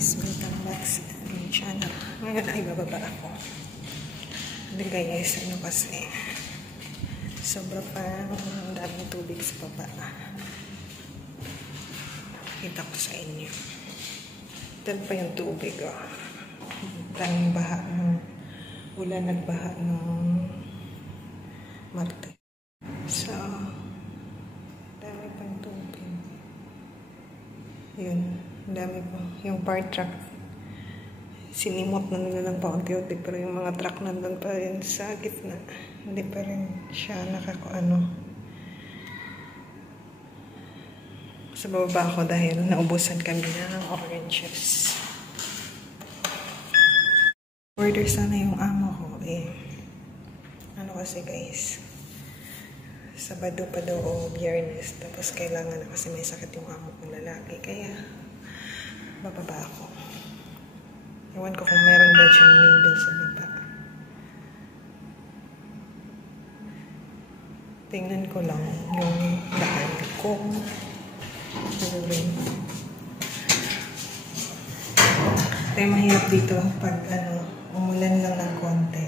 guys, welcome back sa aking channel. Ngayon ay bababa ako. Hindi guys, ano kasi sobra pa daming tubig sa baba. Kita ko sa inyo. Dahil pa yung tubig, oh. Daming baha ng ulan, nagbaha ng Marte. So, dami pang tubig. Yun. Dami po. Yung fire truck, sinimot na nila ng paunti-unti, pero yung mga truck nandun pa rin sa gitna. Hindi pa rin siya nakakuano. Sa baba ako dahil naubusan kami ng oranges. Order sana yung amo ko eh. Ano kasi guys, Sabado pa daw o Biyernes, tapos kailangan na kasi may sakit yung amo kong lalaki, kaya bababa ako. Ewan ko kung meron ba siyang mail sa baba. Tingnan ko lang yung daan kung gagawin. Kaya mahirap dito pag umulan lang ng konti.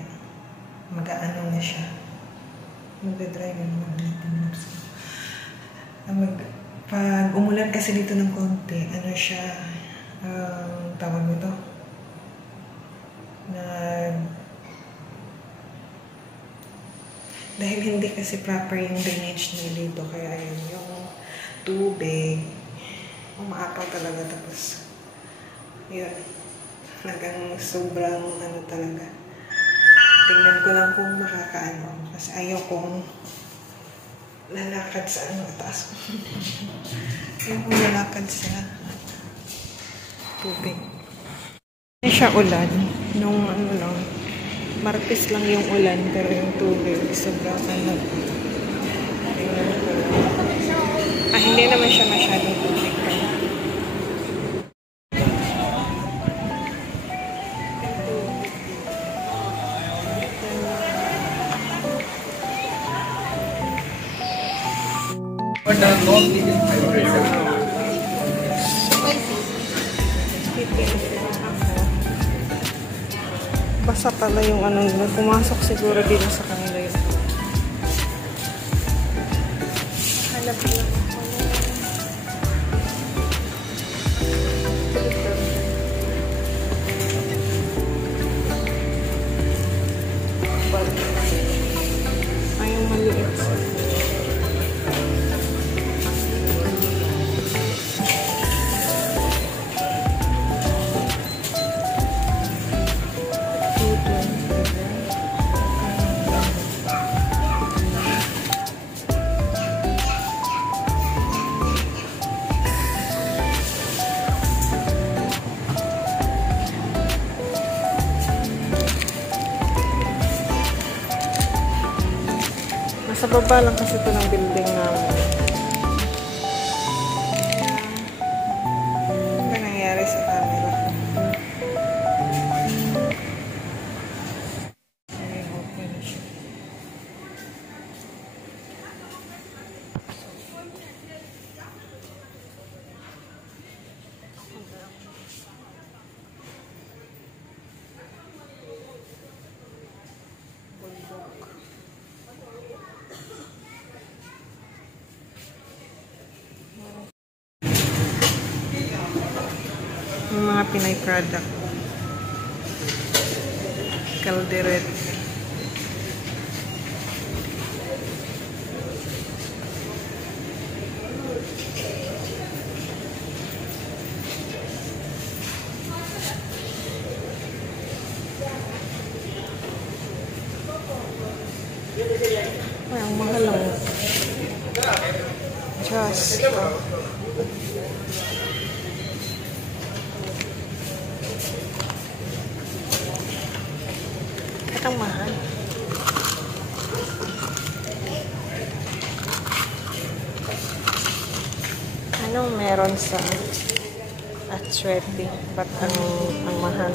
Mag-aano na siya. Magdadrive yun naman. Pag umulan kasi dito ng konti, ano siya, tawag nito, dahil hindi kasi proper yung drainage nila dito, kaya yun, yung tubig, umaapaw talaga, tapos, yun, hanggang sobrang, talaga. Tingnan ko lang kung makakaano, kasi ayaw kong lalakad sa taas ko. Ayaw kong lalakad sa tubig. Hindi siya ulan. Nung lang, Martes lang yung ulan, pero yung tubig, sobrang Tingnan ko lang. Hindi naman siya masyadong tubig. Basa pala yung nila. Pumasok siguro dito sa kanila yun. Hanap lang ako. Ay, yung maliit. Sa baba lang kasi ito ng building namin. Ano ba nangyari sa camera? Ay, open na siya. Yung mga Pinay product. Calderette. Ay, ang mahal lang. Just. Ang mahal. Anong meron sa Atswete? Ba't ang mahal?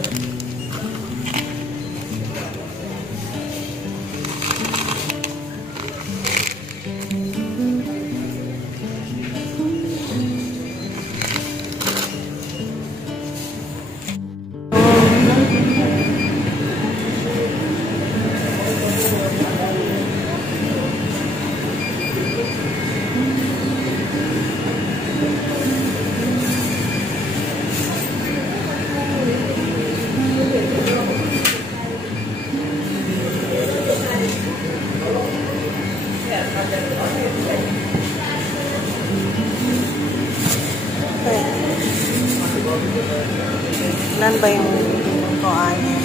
Ilan ba yung kuhaan niya?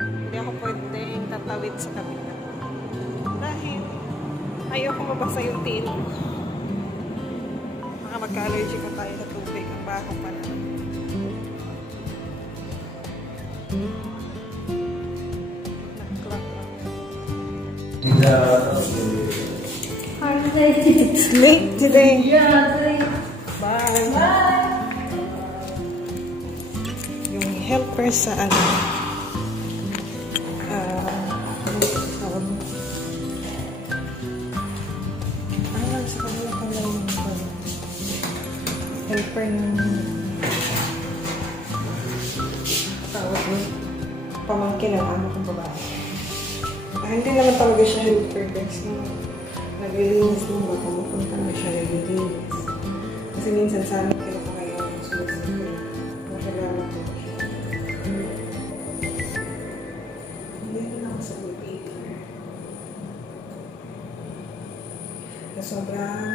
Hindi ako pwedeng tatawid sa kabila dahil ayoko mabasa yung tin. Baka magka-allergy ka tayo sa tubig. Ang baho pa na. It's late today. Yeah, Bye. bye. Yung helper sa ano, sa kanila pala yung helper ng tawag mo, pamangkin ng amo kong babae. Hindi naman talaga siya helper kasi naglilinis ng baka mapunta na siya naglilinis. Kasi minsan sa amin kaya pa kayo sumasabi ko. Nakilala ko siya. Hindi na ako sa lubig. Sobrang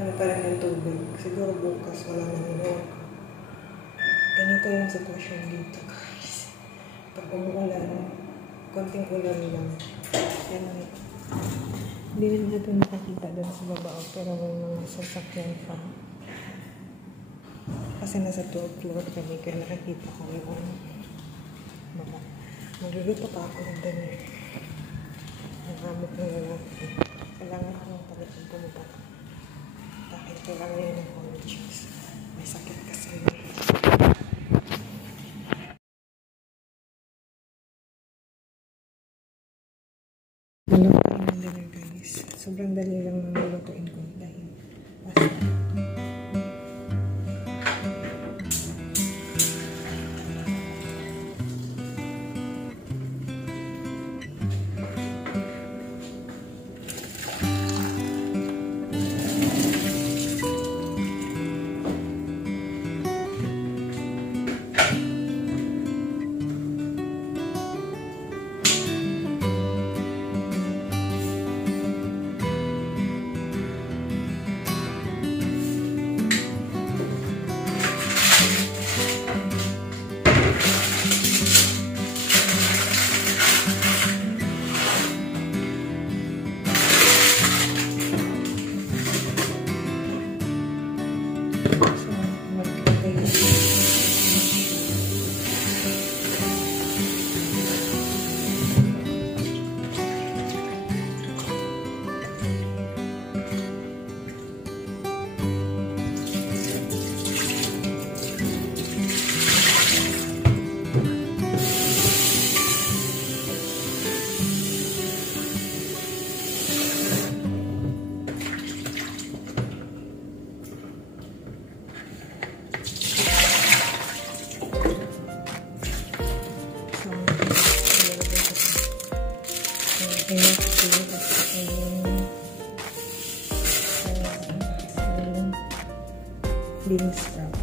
ano pa rin yung tubig. Siguro bukas wala nang work. Ganito yung sitwasyon dito, guys. Pag umuulan, konting ulan lang. Yan. Hindi rin natin nakakita doon sa baba, pero may mga sasakyan pa. Kasi nasa 12th floor kami, kaya nakakita ko yung baba. Magluluto pa ako ng dinner. Ang gamit ng lalaki. Kailangan ko ng palit ng pumupa. Dahil kailangan yun ng allergies. May sakit kasi yun. Malutuin ng dinner, guys. Sobrang dali lang ng malutuin ko dahil basta. Bean sprout.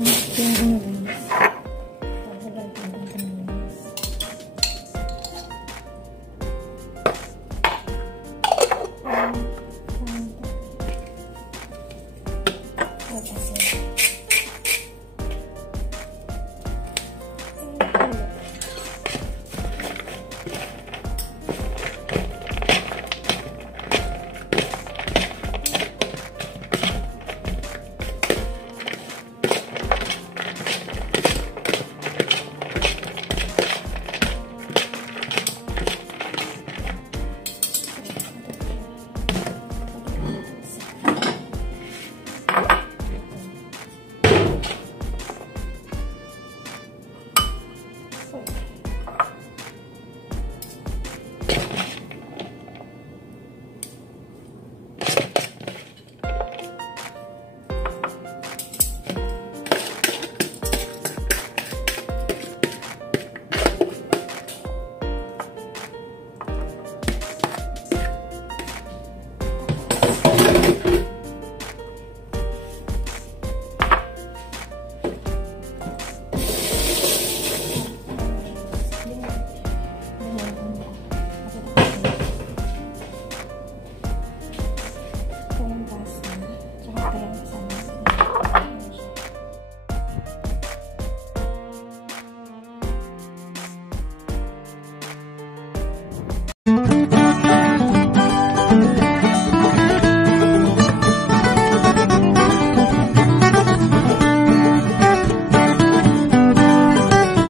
Yung orange.